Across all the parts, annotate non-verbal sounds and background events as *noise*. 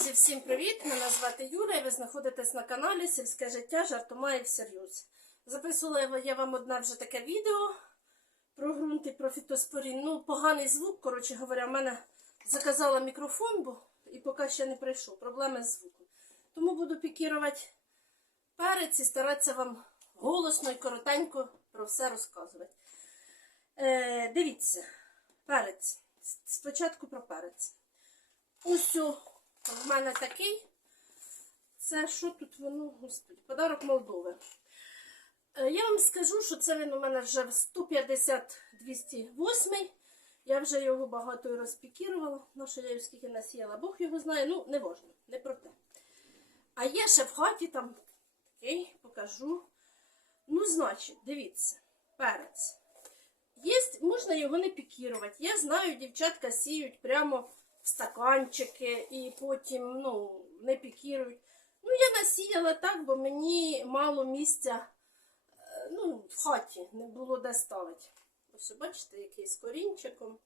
Друзі, всім привіт! Мене звати Юля і ви знаходитесь на каналі Сільське життя жартома і всерйоз. Записувала я вам одне вже таке відео про ґрунт і про фітоспорін. Ну, поганий звук, коротше говоря, в мене заказала мікрофон, бо і поки ще не прийшов. Проблеми з звуком. Тому буду пікірувати перець і старатися вам голосно і коротенько про все розказувати. Е, дивіться, перець. Спочатку про перець. Ось в мене такий. Це що тут воно, господи, подарок Молдови. Е, Я вам скажу, що це він у мене вже 150-208. Я вже його багато розпікірувала. Ну, що я його скільки насіяла, Бог його знає, ну, не важно, не про те. А є ще в хаті там такий, покажу. Ну, значить, дивіться, перець. Є, можна його не пікірувати. Я знаю, дівчатка сіють прямо стаканчики і потім ну, не пікірують. Ну, я насіяла так, бо мені мало місця е, ну, в хаті не було де ставити. Ось, бачите, який з корінчиком.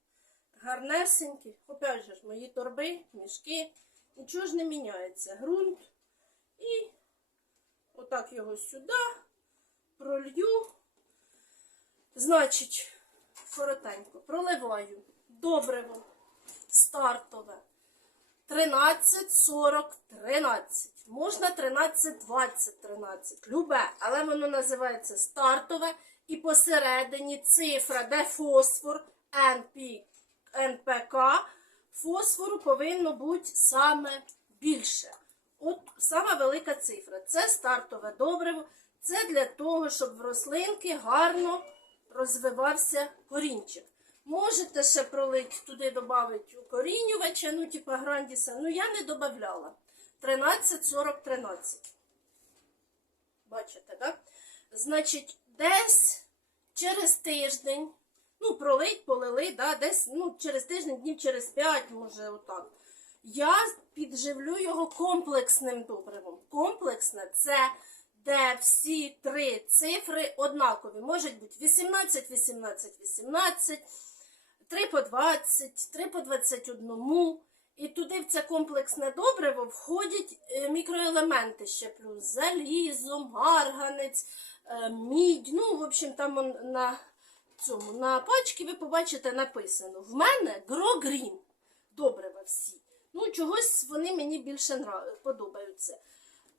Гарнесенький. Опять же, мої торби, мішки. Нічого ж не міняється. Грунт. І отак його сюди пролью. Значить, коротенько, проливаю добриво стартове. 13, 40, 13. Можна 13, 20, 13. Любе, але воно називається стартове. І посередині цифра, де фосфор, НП, НПК, фосфору повинно бути саме більше. От сама велика цифра. Це стартове добриво. Це для того, щоб в рослинки гарно розвивався корінчик. Можете ще пролити туди додати укорінювача, ну, типа грандіса. Ну, я не додавала. 13, 40, 13. Бачите, так? Значить, десь через тиждень, ну, пролить, полили, да, десь ну, через тиждень, днів через 5, може, отак. Я підживлю його комплексним добривом. Комплексне це де всі три цифри однакові. Можуть бути 18, 18, 18, 3 по 20, 3 по 21. І туди в це комплексне добриво входять е, мікроелементи ще плюс залізо, марганець, е, мідь. Ну, в общем, там на цьому на пачці ви побачите написано: в мене грогрін. Добрива всі. Ну, чогось вони мені більше подобаються.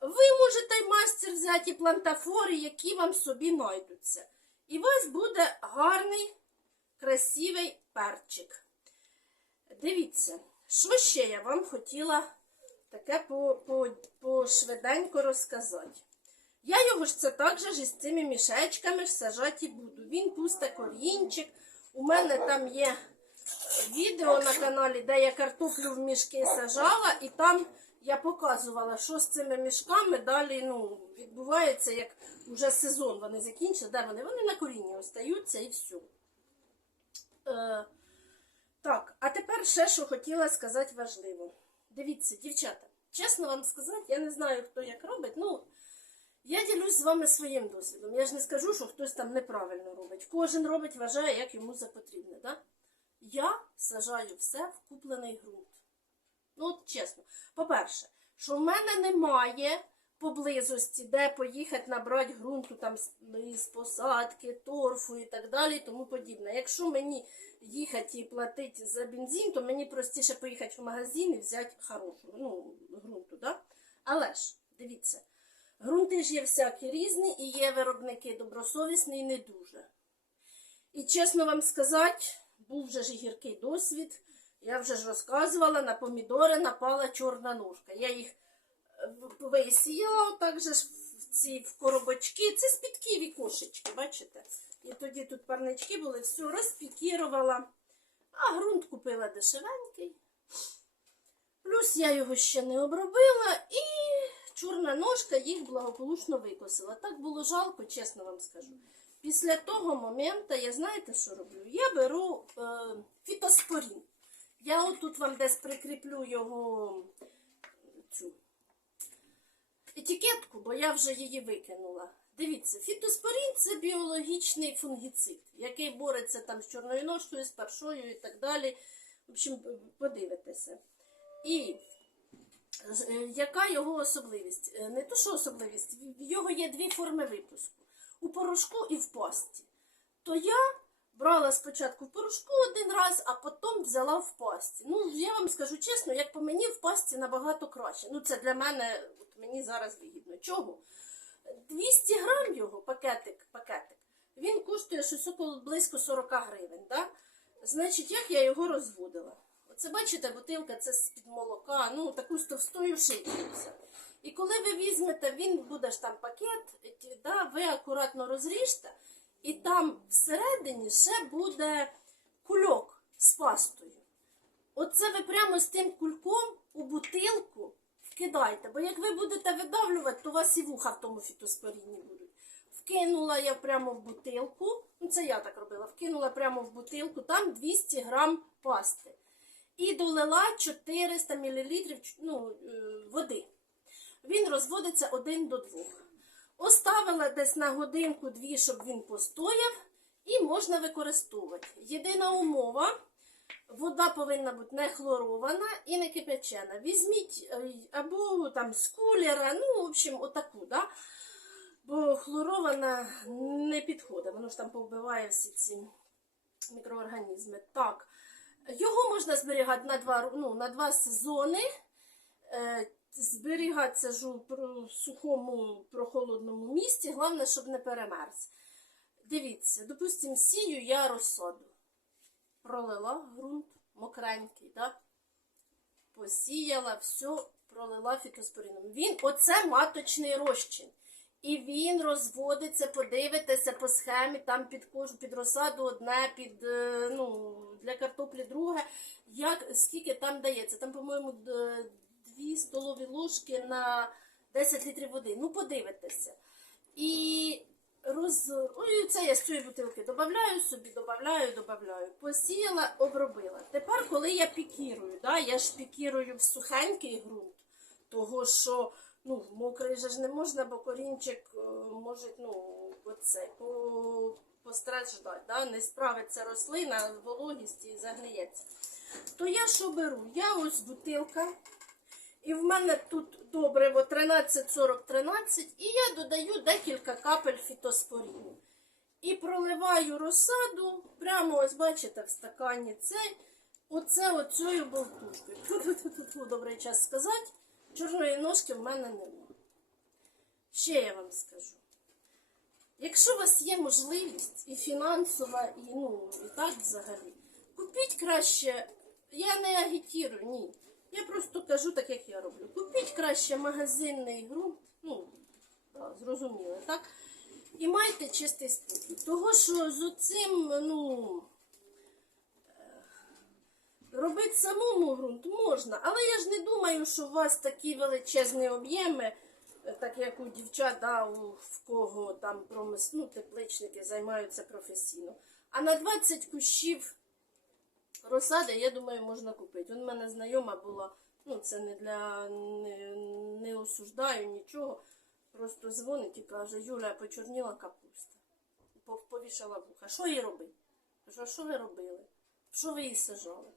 Ви можете мастер взяти плантафори, які вам собі знайдуться. І у вас буде гарний, красивий перчик. Дивіться, що ще я вам хотіла таке по, по, по розказати. Я його ж це також із цими мішечками ж сажати буду. Він пусте корінчик. У мене там є відео на каналі, де я картоплю в мішки сажала, і там я показувала, що з цими мішками далі ну, відбувається, як вже сезон вони закінчаться, де вони? Вони на корінні остаються і все. Е, так, а тепер ще що хотіла сказати важливо. Дивіться, дівчата, чесно вам сказати, я не знаю, хто як робить. Ну, я ділюсь з вами своїм досвідом. Я ж не скажу, що хтось там неправильно робить. Кожен робить, вважає, як йому за потрібне. Да? Я сажаю все в куплений ґрунт. Ну, от чесно. По-перше, що в мене немає поблизості, де поїхати набрати ґрунту там з- посадки, торфу і так далі, тому подібне. Якщо мені їхати і платити за бензин, то мені простіше поїхати в магазин і взяти хорошу ну, ґрунту. Да? Але ж, дивіться, ґрунти ж є всякі різні, і є виробники добросовісні і не дуже. І чесно вам сказати, був вже ж гіркий досвід. Я вже ж розказувала, на помідори напала чорна ножка. Я їх висіяла отак же ж в ці в коробочки. Це спідківі кошечки, бачите? І тоді тут парнички були, все розпікірувала. А ґрунт купила дешевенький. Плюс я його ще не обробила і чорна ножка їх благополучно викосила. Так було жалко, чесно вам скажу. Після того моменту я знаєте, що роблю? Я беру е, фітоспорін. Я отут вам десь прикріплю його цю етикетку, бо я вже її викинула. Дивіться, фітоспорін це біологічний фунгіцид, який бореться там з чорною ножкою, з паршою і так далі. В общем, подивитеся. І Е, Яка його особливість? Е, Не то, що особливість, в його є дві форми випуску: у порошку і в пасті. То я брала спочатку в порошку один раз, а потім взяла в пасті. Ну, я вам скажу чесно, як по мені в пасті набагато краще. Ну, це для мене, мені зараз вигідно. Чого? 200 грам його, пакетик, пакетик, він коштує щось около близько 40 гривень. Да? Значить, як я його розводила? Оце бачите, бутилка це з-під молока, ну таку з товстою шийкою. І коли ви візьмете, він буде ж там пакет, да, ви акуратно розріжте, і там всередині ще буде кульок з пастою. Оце ви прямо з тим кульком у бутилку вкидайте, бо як ви будете видавлювати, то у вас і вуха в тому фітоспоріні будуть. Вкинула я прямо в бутилку, ну це я так робила, вкинула прямо в бутилку, там 200 грам пасти. І долила 400 мл ну, е, води. Він розводиться один до двох. Оставила десь на годинку-дві, щоб він постояв, і можна використовувати. Єдина умова. Вода повинна бути не хлорована і не кипячена. Візьміть е, або там з кулера, ну, в общем, отаку, да? бо хлорована не підходить, воно ж там повбиває всі ці мікроорганізми. Так, його можна зберігати на два, ну, на два сезони. Е, зберігатися ж у сухому прохолодному місці, головне, щоб не перемерз. Дивіться, допустимо, сію я розсаду пролила ґрунт мокренький, да? посіяла, все, пролила фітоспорином. Він, оце маточний розчин. І він розводиться, подивитеся по схемі, там під кожу, під розсаду одне, під, е, ну, для картоплі друге. Як, скільки там дається? Там, по-моєму, д- дві столові ложки на 10 літрів води. Ну, подивитеся. І роз... Ой, це я з цієї бутилки додаю собі, додаю, додаю. Посіяла, обробила. Тепер, коли я пікірую, да, я ж пікірую в сухенький ґрунт, того що ну, мокрий же ж не можна, бо корінчик е, може ну, оце, по, постраждати, да, не справиться рослина, вологість і загниється. То я що беру? Я ось бутилка. І в мене тут добриво 13-40-13, і я додаю декілька капель фітоспоріну. І проливаю розсаду, прямо ось бачите, в стакані цей, оце оцею болтушкою. *laughs* Тут добрий час сказати, чорної ножки в мене нема. Ще я вам скажу. Якщо у вас є можливість і фінансова, і, ну, і так взагалі, купіть краще, я не агітірую, ні. Я просто кажу так, як я роблю. Купіть краще магазинний ґрунт, ну, да, зрозуміло, так? І майте чистий спокій. Того, що з оцим, ну, е, робити самому ґрунт можна, але я ж не думаю, що у вас такі величезні об'єми, е, так як у дівчат, да, у, в кого там промис, ну, тепличники займаються професійно. А на 20 кущів розсади, я думаю, можна купити. В мене знайома була, ну це не для не, не осуждаю нічого. Просто дзвонить і каже, Юля, почорніла капуста. Повішала вуха. Що їй робити? Кажу, що ви робили? Що ви її сажали?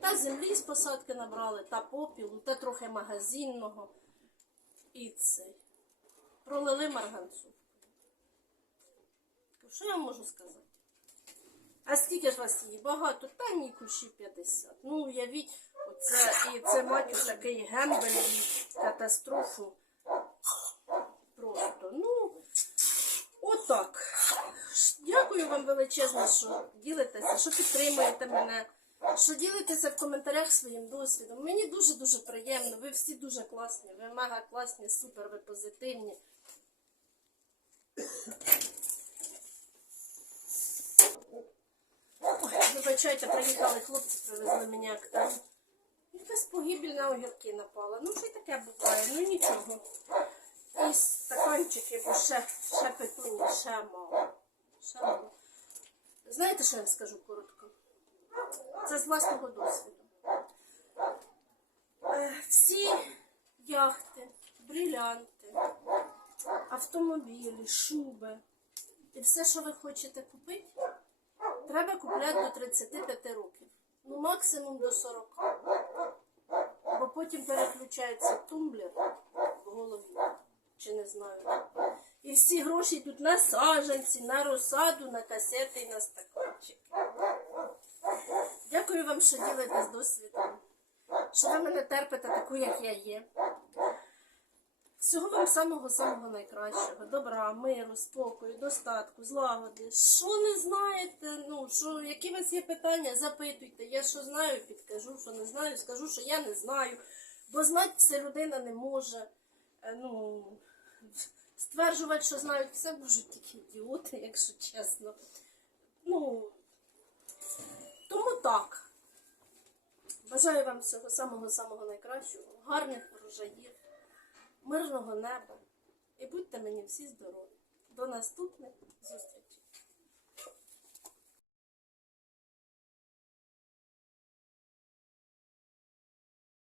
Та землі з посадки набрали, та попілу, та трохи магазинного. І цей. Пролили марганцю. Що я можу сказати? А скільки ж вас її? Багато? Та ні, кущів 50. Ну, уявіть, оце, і це мать такий гембель і катастрофу. Просто. Ну, отак. Дякую вам величезно, що ділитеся, що підтримуєте мене, що ділитеся в коментарях своїм досвідом. Мені дуже-дуже приємно. Ви всі дуже класні, ви мега класні, супер, ви позитивні. Вибачайте, приїхали хлопці, привезли мені актар. Якась погибель на огірки напала. Ну, що й таке буває, ну нічого. І стаканчики, бо ще, ще пекли, ще мало. Ще мало. Знаєте, що я скажу коротко? Це з власного досвіду. Е, Всі яхти, брилянти, автомобілі, шуби і все, що ви хочете купити, треба купляти до 35 років. Ну, максимум до 40. Бо потім переключається тумблер в голові. Чи не знаю. І всі гроші йдуть на саджанці, на розсаду, на касети і на стаканчики. Дякую вам, що ділитесь досвідом. Що ви мене терпите таку, як я є. Всього вам самого-самого найкращого. Добра, миру, спокою, достатку, злагоди. Що не знаєте, ну, що, які у вас є питання, запитуйте. Я що знаю, підкажу, що не знаю, скажу, що я не знаю. Бо знати все людина не може. Е, Ну, стверджувати, що знають все, можуть тільки ідіоти, якщо чесно. Ну, тому так. Бажаю вам всього самого-самого найкращого, гарних врожаїв, мирного неба. І будьте мені всі здорові. До наступних зустрічей!